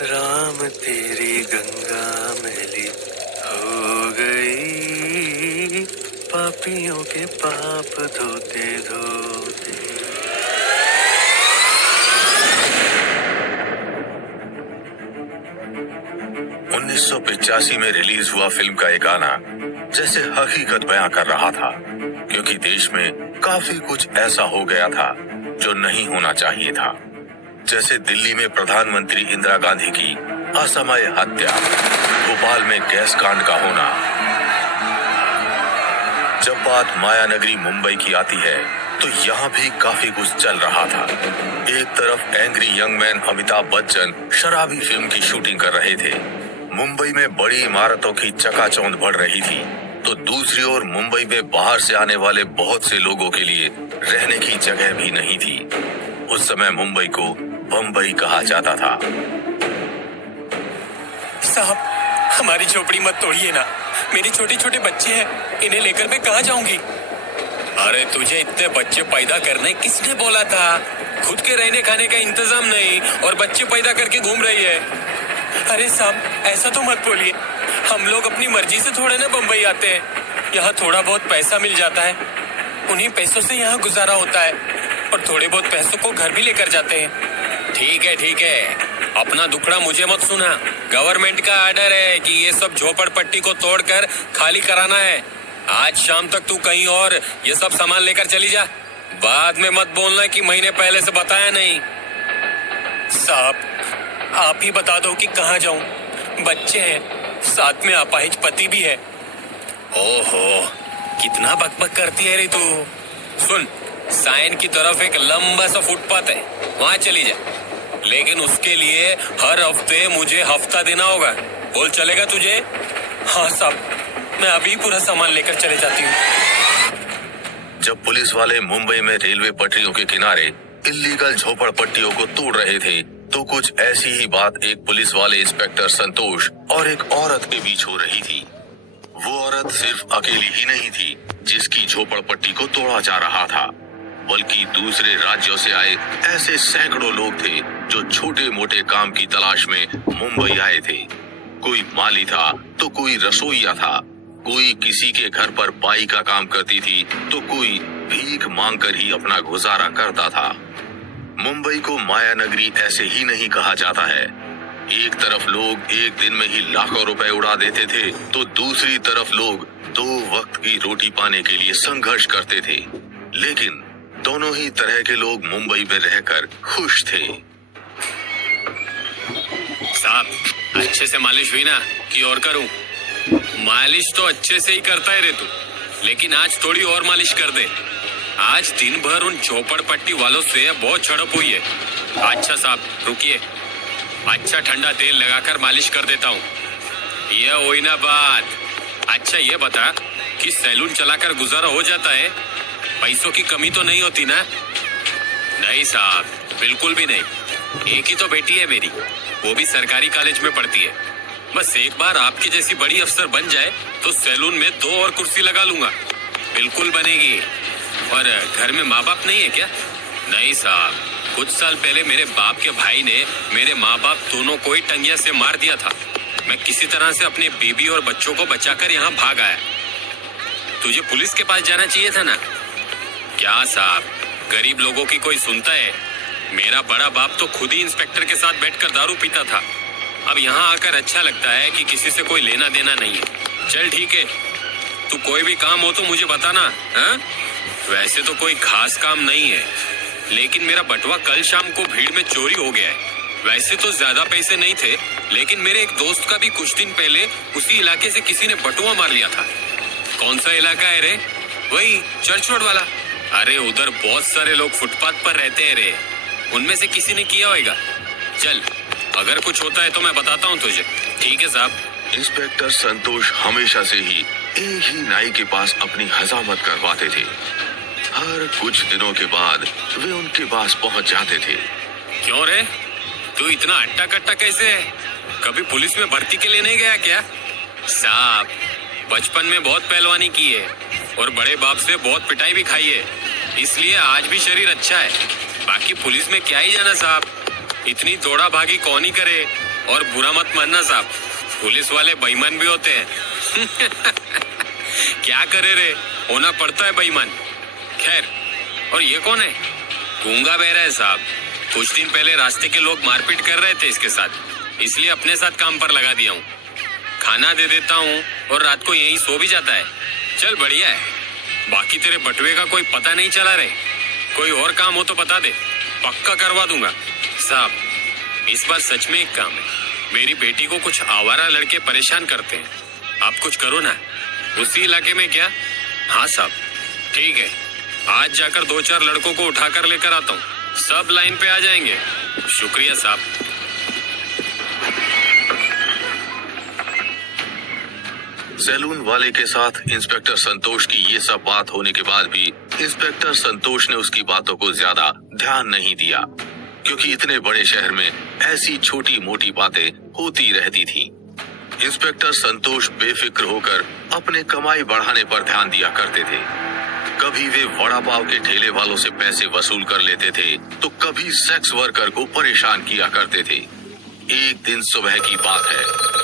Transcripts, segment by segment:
राम तेरी गंगा मैली हो गई, पापियों के पाप धोते धोते। 1985 में रिलीज हुआ फिल्म का एक गाना जैसे हकीकत बयां कर रहा था, क्योंकि देश में काफी कुछ ऐसा हो गया था जो नहीं होना चाहिए था। जैसे दिल्ली में प्रधानमंत्री इंदिरा गांधी की असमय हत्या, भोपाल में गैस कांड का होना। जब बात मायानगरी मुंबई की आती है तो यहाँ भी काफी कुछ चल रहा था। एक तरफ angry young man Amitabh Bachchan शराबी फिल्म की शूटिंग कर रहे थे, मुंबई में बड़ी इमारतों की चकाचौंध बढ़ रही थी, तो दूसरी ओर मुंबई में बाहर से आने वाले बहुत से लोगों के लिए रहने की जगह भी नहीं थी। उस समय मुंबई को बम्बई कहा जाता था। साहब, हमारी झोपड़ी मत तोड़िए ना, मेरे छोटे छोटे बच्चे हैं, इन्हें लेकर मैं कहाँ जाऊंगी? अरे तुझे इतने बच्चे पैदा करने किसने बोला था? खुद के रहने खाने का इंतजाम नहीं और बच्चे पैदा करके घूम रही है। अरे साहब, ऐसा तो मत बोलिए, हम लोग अपनी मर्जी से थोड़े ना बम्बई आते हैं। यहाँ थोड़ा बहुत पैसा मिल जाता है, उन्हीं पैसों से यहाँ गुजारा होता है और थोड़े बहुत पैसों को घर भी लेकर जाते हैं। ठीक है, अपना दुखड़ा मुझे मत सुना। गवर्नमेंट का आर्डर है कि ये सब झोपड़पट्टी को तोड़कर खाली कराना है। आज शाम तक तू कहीं और ये सब सामान लेकर चली जा। बाद में मत बोलना कि महीने पहले से बताया नहीं। साहब, आप ही बता दो कि कहाँ जाऊं। बच्चे हैं, साथ में अपाहिज पति भी है। ओहो, कितना बकबक करती है रे तू। सुन, साइन की तरफ एक लंबा सा फुटपाथ है, वहाँ चली जा, लेकिन उसके लिए हर हफ्ते मुझे हफ्ता देना होगा। बोल चलेगा तुझे? हाँ साहब, मैं अभी पूरा सामान लेकर चले जाती हूँ। जब पुलिस वाले मुंबई में रेलवे पटरियों के किनारे इल्लीगल झोपड़पट्टियों को तोड़ रहे थे, तो कुछ ऐसी ही बात एक पुलिस वाले इंस्पेक्टर संतोष और एक औरत के बीच हो रही थी। वो औरत सिर्फ अकेली ही नहीं थी जिसकी झोपड़पट्टी को तोड़ा जा रहा था, बल्कि दूसरे राज्यों से आए ऐसे सैकड़ों लोग थे जो छोटे मोटे काम की तलाश में मुंबई आए थे। कोई माली था तो कोई रसोइया था, कोई किसी के घर पर बाई का काम करती थी तो कोई भीख मांगकर ही अपना गुजारा करता था। मुंबई को मायानगरी ऐसे ही नहीं कहा जाता है। एक तरफ लोग एक दिन में ही लाखों रुपए उड़ा देते थे, तो दूसरी तरफ लोग 2 वक्त की रोटी पाने के लिए संघर्ष करते थे। लेकिन दोनों ही तरह के लोग मुंबई में रहकर खुश थे। साहब, अच्छे से मालिश हुई ना कि और करूं? मालिश तो अच्छे से ही करता है रे तू, लेकिन आज थोड़ी और मालिश कर दे। आज दिन भर उन झोपड़पट्टी वालों से बहुत झड़प हुई है। अच्छा साहब, रुकिए, अच्छा ठंडा तेल लगाकर मालिश कर देता हूँ। यह हुई ना बात। अच्छा ये बता कि सैलून चलाकर गुजारा हो जाता है? पैसों की कमी तो नहीं होती ना? नहीं साहब, बिल्कुल भी नहीं। एक ही तो बेटी है मेरी, वो भी सरकारी कॉलेज में पढ़ती है। बस एक बार आपकी जैसी बड़ी अफसर बन जाए तो सैलून में 2 और कुर्सी लगा लूंगा। बिल्कुल बनेगी। और घर में माँ बाप नहीं है क्या? नहीं साहब, कुछ साल पहले मेरे बाप के भाई ने मेरे माँ बाप दोनों को ही टंगिया से मार दिया था। मैं किसी तरह से अपने बीबी और बच्चों को बचाकर यहाँ भाग आया। तुझे पुलिस के पास जाना चाहिए था ना? क्या साहब, गरीब लोगों की कोई सुनता है? मेरा बड़ा बाप तो खुद ही इंस्पेक्टर के साथ बैठकर दारू पीता था। अब यहाँ आकर अच्छा लगता है कि किसी से कोई लेना देना नहीं है। चल ठीक है, तू कोई भी काम हो तो मुझे बताना। हाँ? वैसे तो कोई खास काम नहीं है, लेकिन मेरा बटुआ कल शाम को भीड़ में चोरी हो गया है। वैसे तो ज्यादा पैसे नहीं थे, लेकिन मेरे एक दोस्त का भी कुछ दिन पहले उसी इलाके से किसी ने बटुआ मार लिया था। कौन सा इलाका है रे? वही चर्च रोड वाला। अरे उधर बहुत सारे लोग फुटपाथ पर रहते हैं रे, उनमें से किसी ने किया होगा। चल, अगर कुछ होता है तो मैं बताता हूँ तुझे। ठीक है साहब। इंस्पेक्टर संतोष हमेशा से ही एक ही नाई के पास अपनी हजामत करवाते थे। हर कुछ दिनों के बाद वे उनके पास पहुंच जाते थे। क्यों रे, तू इतना अट्टा कट्टा कैसे है? कभी पुलिस में भर्ती के लिए नहीं गया क्या? साहब, बचपन में बहुत पहलवानी की है और बड़े बाप से बहुत पिटाई भी खाई है, इसलिए आज भी शरीर अच्छा है। बाकी पुलिस में क्या ही जाना साहब, इतनी दौड़ा भागी कौन ही करे। और बुरा मत मानना साहब, पुलिस वाले बेईमान भी होते हैं। क्या करे रे, होना पड़ता है बेईमान। खैर, और ये कौन है? गूंगा बहरा है साहब। कुछ दिन पहले रास्ते के लोग मारपीट कर रहे थे इसके साथ, इसलिए अपने साथ काम पर लगा दिया हूँ। खाना दे देता हूँ और रात को यहीं सो भी जाता है। चल बढ़िया है। बाकी तेरे बटुए का कोई पता नहीं चला रे। कोई और काम हो तो बता दे, पक्का करवा दूंगा। साहब, इस बार सच में एक काम है। मेरी बेटी को कुछ आवारा लड़के परेशान करते हैं, आप कुछ करो ना। उसी इलाके में क्या? हाँ साहब, ठीक है। आज जाकर 2-4 लड़कों को उठाकर लेकर आता हूँ, सब लाइन पे आ जाएंगे। शुक्रिया साहब। सैलून वाले के साथ इंस्पेक्टर संतोष की ये सब बात होने के बाद भी इंस्पेक्टर संतोष ने उसकी बातों को ज्यादा ध्यान नहीं दिया, क्योंकि इतने बड़े शहर में ऐसी छोटी मोटी बातें होती रहती थी। इंस्पेक्टर संतोष बेफिक्र होकर अपने कमाई बढ़ाने पर ध्यान दिया करते थे। कभी वे वड़ा पाव के ठेले वालों से पैसे वसूल कर लेते थे, तो कभी सेक्स वर्कर को परेशान किया करते थे। एक दिन सुबह की बात है।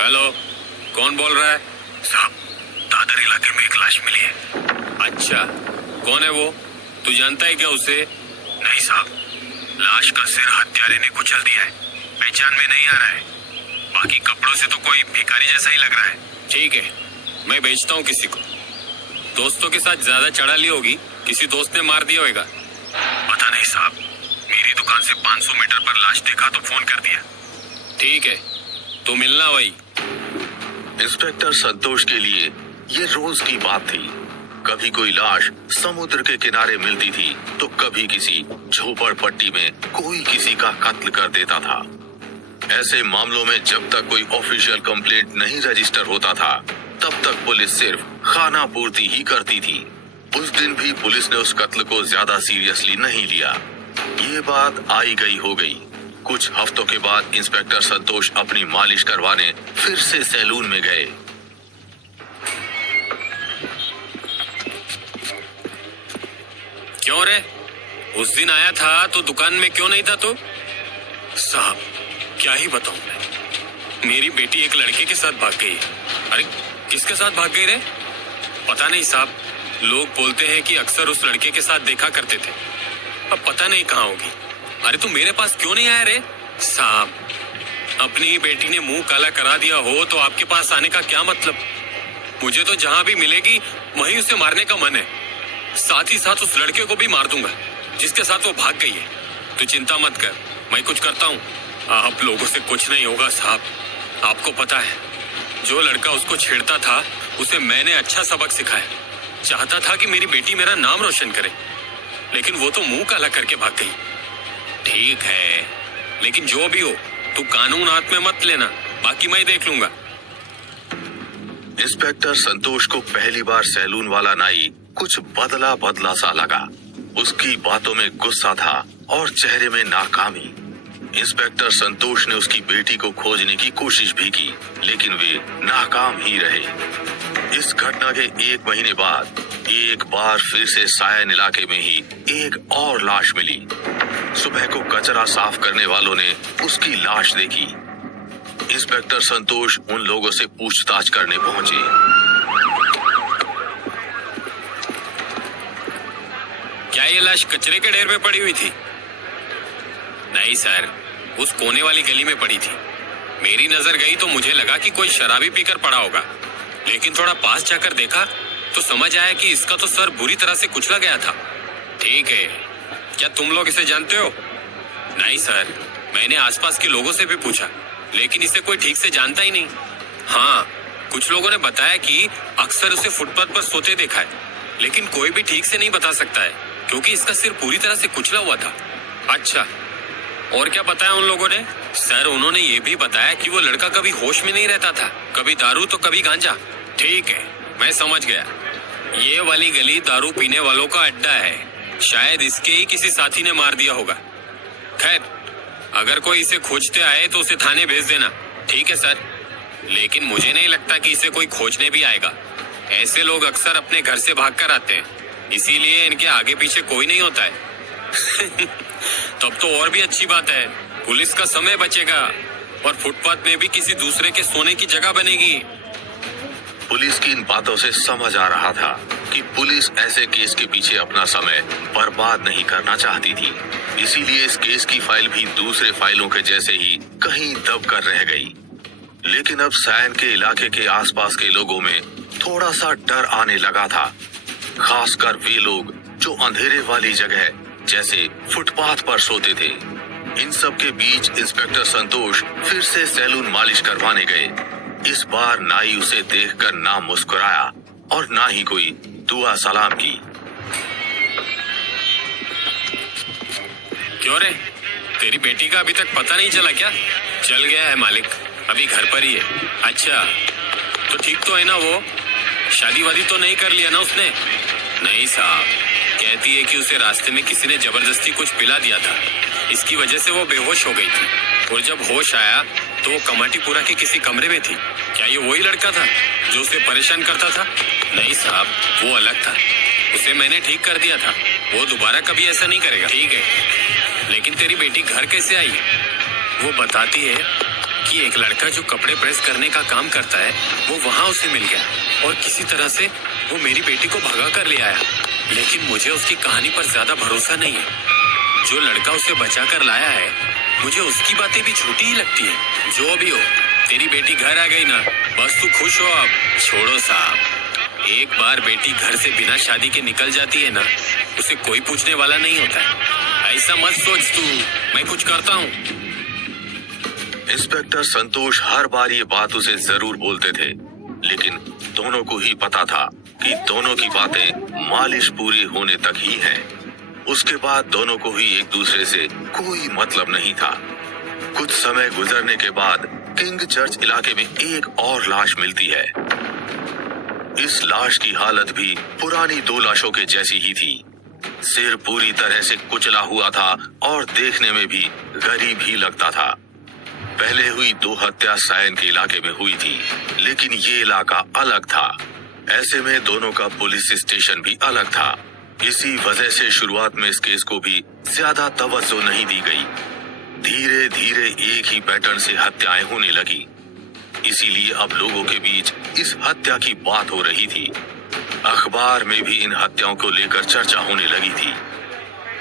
हेलो, कौन बोल रहा है? साहब, दादर इलाके में एक लाश मिली है। अच्छा, कौन है वो? तू जानता है क्या उसे? नहीं साहब, लाश का सिर हत्यारे ने कुचल दिया है, पहचान में नहीं आ रहा है। बाकी कपड़ों से तो कोई भिखारी जैसा ही लग रहा है। ठीक है, मैं भेजता हूँ किसी को। दोस्तों के साथ ज्यादा चढ़ा ली होगी, किसी दोस्त ने मार दिया होगा। पता नहीं साहब, मेरी दुकान से 500 मीटर पर लाश देखा तो फोन कर दिया। ठीक है, तो मिलना वही। इंस्पेक्टर संतोष के लिए ये रोज की बात थी। कभी कोई लाश समुद्र के किनारे मिलती थी, तो कभी किसी झोपड़पट्टी में कोई किसी का कत्ल कर देता था। ऐसे मामलों में जब तक कोई ऑफिशियल कंप्लेंट नहीं रजिस्टर होता था, तब तक पुलिस सिर्फ खाना पूर्ति ही करती थी। उस दिन भी पुलिस ने उस कत्ल को ज्यादा सीरियसली नहीं लिया। ये बात आई गई हो गई। कुछ हफ्तों के बाद इंस्पेक्टर संतोष अपनी मालिश करवाने फिर से सैलून में गए। क्यों रे, उस दिन आया था तो दुकान में क्यों नहीं था तू? साहब, क्या ही बताऊं मैं। मेरी बेटी एक लड़के के साथ भाग गई। अरे किसके साथ भाग गई रे? पता नहीं साहब, लोग बोलते हैं कि अक्सर उस लड़के के साथ देखा करते थे। अब पता नहीं कहाँ होगी। अरे तू मेरे पास क्यों नहीं आया रे? साहब, अपनी बेटी ने मुंह काला करा दिया हो तो आपके पास आने का क्या मतलब? मुझे तो जहां भी मिलेगी वहीं उसे मारने का मन है। साथ ही साथ उस लड़के को भी मार दूंगा जिसके साथ वो भाग गई है। तू चिंता मत कर, मैं कुछ करता हूँ। आप लोगों से कुछ नहीं होगा साहब। आपको पता है, जो लड़का उसको छेड़ता था उसे मैंने अच्छा सबक सिखाया। चाहता था कि मेरी बेटी मेरा नाम रोशन करे, लेकिन वो तो मुंह काला करके भाग गई। ठीक है, लेकिन जो भी हो, तू कानून हाथ में मत लेना, बाकी मैं देख लूंगा। इंस्पेक्टर संतोष को पहली बार सैलून वाला नाई कुछ बदला बदला सा लगा। उसकी बातों में गुस्सा था और चेहरे में नाकामी। इंस्पेक्टर संतोष ने उसकी बेटी को खोजने की कोशिश भी की, लेकिन वे नाकाम ही रहे। इस घटना के 1 महीने बाद एक बार फिर से सायन इलाके में ही एक और लाश मिली। सुबह को कचरा साफ करने वालों ने उसकी लाश देखी। इंस्पेक्टर संतोष उन लोगों से पूछताछ करने पहुंचे। क्या ये लाश कचरे के ढेर में पड़ी हुई थी? नहीं सर, उस कोने वाली गली में पड़ी थी। मेरी नजर गई तो मुझे लगा कि कोई शराबी पीकर पड़ा होगा, लेकिन थोड़ा पास जाकर देखा तो समझ आया कि इसका तो सर बुरी तरह से कुचला गया था। ठीक है, क्या तुम लोग इसे जानते हो? नहीं सर, मैंने आसपास के लोगों से भी पूछा, लेकिन इसे कोई ठीक से जानता ही नहीं। हाँ, कुछ लोगों ने बताया कि अक्सर उसे फुटपाथ पर सोते देखा है, लेकिन कोई भी ठीक से नहीं बता सकता है क्योंकि इसका सिर पूरी तरह से कुचला हुआ था। अच्छा, और क्या बताया उन लोगों ने? सर, उन्होंने ये भी बताया कि वो लड़का कभी होश में नहीं रहता था, कभी दारू तो कभी गांजा। ठीक है, मैं समझ गया। ये वाली गली दारू पीने वालों का अड्डा है, शायद इसके ही किसी साथी ने मार दिया होगा। खैर, अगर कोई इसे खोजते आए तो उसे थाने भेज देना। ठीक है सर, लेकिन मुझे नहीं लगता कि इसे कोई खोजने भी आएगा। ऐसे लोग अक्सर अपने घर से भागकर आते हैं, इसीलिए इनके आगे पीछे कोई नहीं होता है। तब तो और भी अच्छी बात है, पुलिस का समय बचेगा और फुटपाथ में भी किसी दूसरे के सोने की जगह बनेगी। पुलिस की इन बातों से समझ आ रहा था कि पुलिस ऐसे केस के पीछे अपना समय बर्बाद नहीं करना चाहती थी। इसीलिए इस केस की फाइल भी दूसरे फाइलों के जैसे ही कहीं दब कर रह गई। लेकिन अब सैन के इलाके के आसपास के लोगों में थोड़ा सा डर आने लगा था, खासकर वे लोग जो अंधेरे वाली जगह जैसे फुटपाथ पर सोते थे। इन सब के बीच इंस्पेक्टर संतोष फिर से सैलून मालिश करवाने गए। इस बार नाई उसे देखकर ना मुस्कुराया और ना ही कोई दुआ सलाम की। क्यों रे, तेरी बेटी का अभी तक पता नहीं चला क्या? चल गया है मालिक, अभी घर पर ही है। अच्छा, तो ठीक तो है ना? वो शादी वादी तो नहीं कर लिया ना उसने? नहीं साहब, कहती है कि उसे रास्ते में किसी ने जबरदस्ती कुछ पिला दिया था, इसकी वजह से वो बेहोश हो गई थी और जब होश आया तो वो कमाटीपुरा के किसी कमरे में थी। क्या ये वही लड़का था जो उसे परेशान करता था? नहीं साहब, वो अलग था, उसे मैंने ठीक कर दिया था, वो दोबारा कभी ऐसा नहीं करेगा। ठीक है, लेकिन तेरी बेटी घर कैसे आई? वो बताती है कि एक लड़का जो कपड़े प्रेस करने का काम करता है वो वहाँ उसे मिल गया और किसी तरह से वो मेरी बेटी को भगा कर ले आया। लेकिन मुझे उसकी कहानी पर ज्यादा भरोसा नहीं है। जो लड़का उसे बचा कर लाया है, मुझे उसकी बातें भी झूठी ही लगती है। जो भी हो, तेरी बेटी घर आ गई ना, बस तू खुश हो अब। छोड़ो साहब, एक बार बेटी घर से बिना शादी के निकल जाती है ना, उसे कोई पूछने वाला नहीं होता है। ऐसा मत सोच तू, मैं कुछ करता हूँ। इंस्पेक्टर संतोष हर बार ये बात उसे जरूर बोलते थे, लेकिन दोनों को ही पता था कि दोनों की बातें मालिश पूरी होने तक ही हैं। उसके बाद दोनों को ही एक दूसरे से कोई मतलब नहीं था। कुछ समय गुजरने के बाद किंग चर्च इलाके में एक और लाश मिलती है। इस लाश की हालत भी पुरानी दो लाशों के जैसी ही थी। सिर पूरी तरह से कुचला हुआ था और देखने में भी गरीब ही लगता था। पहले हुई दो हत्या सैन के इलाके में हुई थी, लेकिन ये इलाका अलग था। ऐसे में दोनों का पुलिस स्टेशन भी अलग था। इसी वजह से शुरुआत में इस केस को भी ज्यादा तवज्जो नहीं दी गई। धीरे धीरे एक ही पैटर्न से हत्याएं होने लगी। इसीलिए अब लोगों के बीच इस हत्या की बात हो रही थी। अखबार में भी इन हत्याओं को लेकर चर्चा होने लगी थी।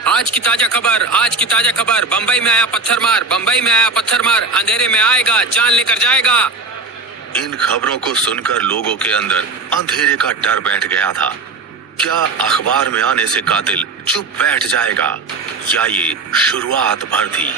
आज की ताजा खबर, आज की ताजा खबर, बंबई में आया पत्थरमार, बंबई में आया पत्थरमार, अंधेरे में आएगा, जान लेकर जाएगा। इन खबरों को सुनकर लोगों के अंदर अंधेरे का डर बैठ गया था। क्या अखबार में आने से कातिल चुप बैठ जाएगा या ये शुरुआत भर थी?